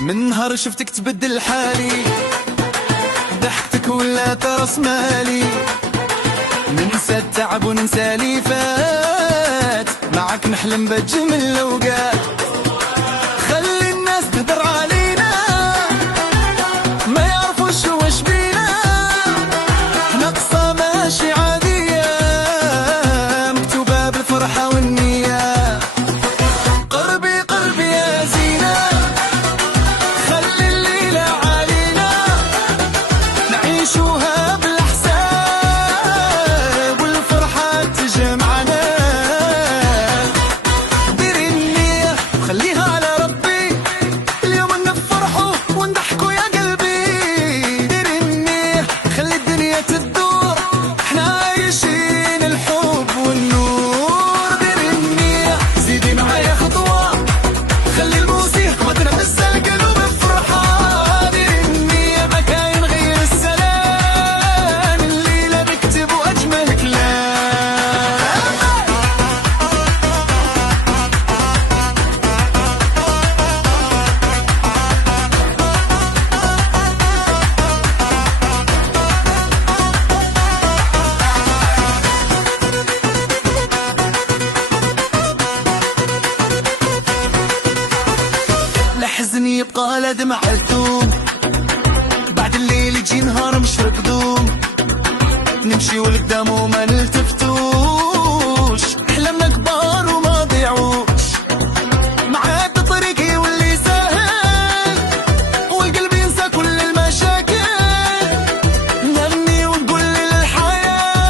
من نهار شفتك تبدل حالي، ضحكتك ولا راس مالي، ننسى التعب وننسى اللي فات، معاك نحلم بجمل الاوقات. خلي الناس تهدر علينا، ما يعرفوش واش بينا، حنا قصة ماشي عادية، مكتوبة بالفرحة والنية. قربي قربي يا زينة، نعيشوها بالحساب والفرحة تجمعنا. ديري النية وخليها على ربي، اليوم نفرحوا ونضحكوا يا قلبي. ديري النية خلي الدنيا تدور، احنا عايشين الحب والنور. ديري النية زيدي معايا خطوة، خلي الموسيقى ما تنفس القلوب بفرحة. ديري النية ما كاين غير السلام، الليلة نكتب أجمل كلام. لا حزن يبقى لا دمع الثوم، بعد الليل يجي نهار مش رقدوم، نمشي والقدام وما نلتفتوش، احلامنا كبار وما ضيعوش. معاك الطريق يولي سهل، والقلب ينسى كل المشاكل، نغني ونقول للحياة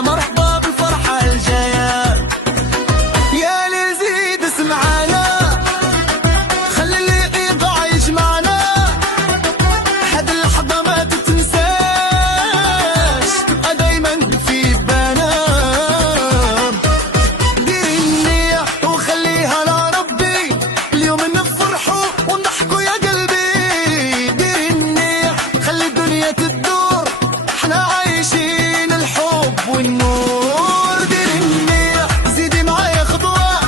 مرحبا بالفرحة الجاية. يا ليل زيد اسمعانا، خلي اللي يضيع يجمعنا، حد اللحظة ما تتنساش، تبقى دايما في بالنا. ديري النية وخليها لربي، اليوم نفرحوا ونضحكوا يا قلبي. ديري النية خلي الدنيا تدور، احنا عايشين الحب والنور. ديري النية زيدي معايا خطوة،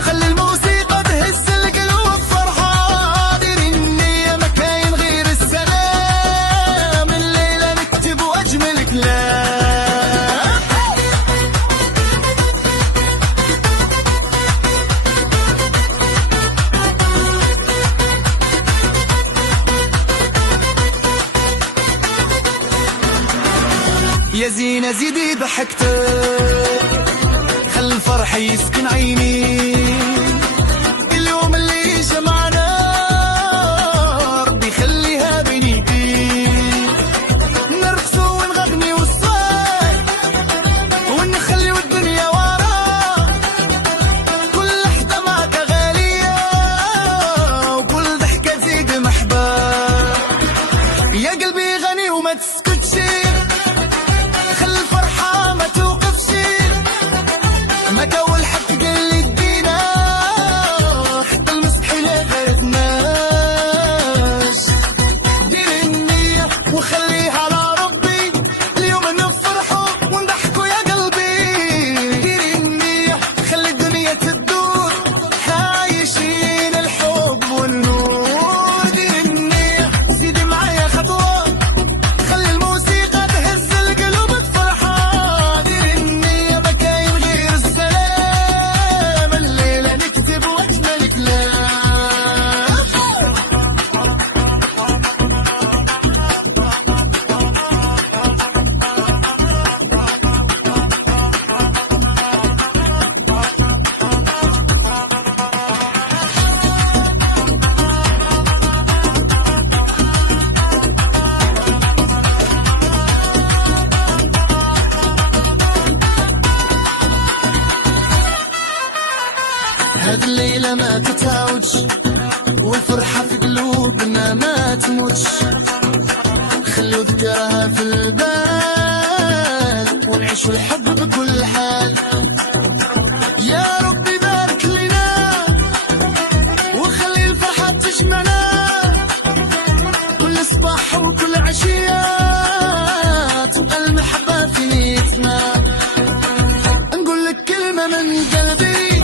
خلي الموسيقى تهز القلوب فرحة. ديري النية ما كاين غير السلام، الليلة نكتب أجمل كلام. يا زينة زيدي ضحكتك، خلي الفرح يسكن عيني، اليوم اللي جمعنا ربي يخليها بين ايديك. نرقصوا ونغني والصاي، ونخليو الدنيا ورا، كل لحظة معك غالية، وكل ضحكة تزيد محبة. يا قلبي غني وما تسكتش، خلي الفرحة ما توقفش، ما جو الحق اللي يدينا، حتى المسح لا غيرناش. ديري النية وخليها على ربي، اليوم نفرحوا ونضحكوا يا قلبي. ديري النية خلي الدنيا تدور، عايشين الحب والنور. ديري النية زيدي معايا خطوة، خلي الموسيقى تهز القلوب بفرحة. ديري النية ما كاين غير السلام، الليلة نكتب أجمل كلام. هاد الليلة ما تتعودش، والفرحة في قلوبنا ما تموتش. يذكرها في البال ونعيش الحب بكل حال. يا ربي بارك لنا وخلي الفرحة تجمعنا كل صباح وكل عشية تبقى المحبة في نيتنا. نقول لك كلمة من قلبي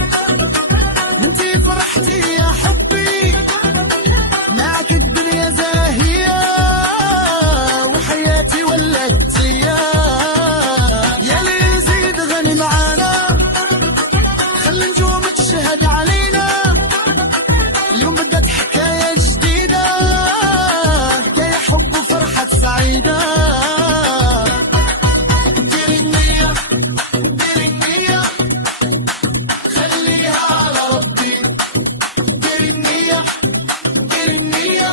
انتي فرحتي يا حبي معك الدنيا زاهية وحياتي ولت زيا. يا ليل زيد غني معانا خلي نجوم تشهد علينا اليوم بدت حكاية جديدة حكاية حب وفرحة سعيدة. ديري النية ديري النية خليها على ربي. ديري النية ديري النية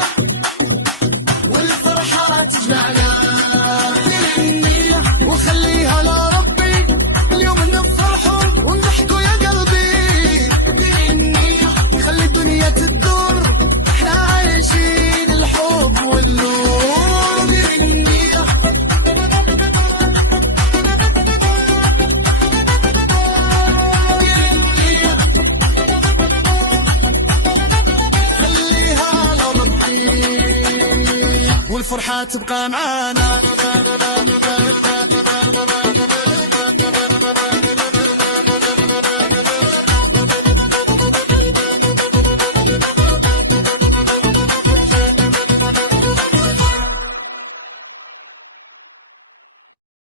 والفرحة تجمعنا. ديري النية وخليها لربي اليوم نفرحوا ونضحكوا يا قلبي. ديري النية خلي الدنيا تدور احنا عايشين الحب والنور. ديري النية خليها لربي والفرحة تبقى معانا.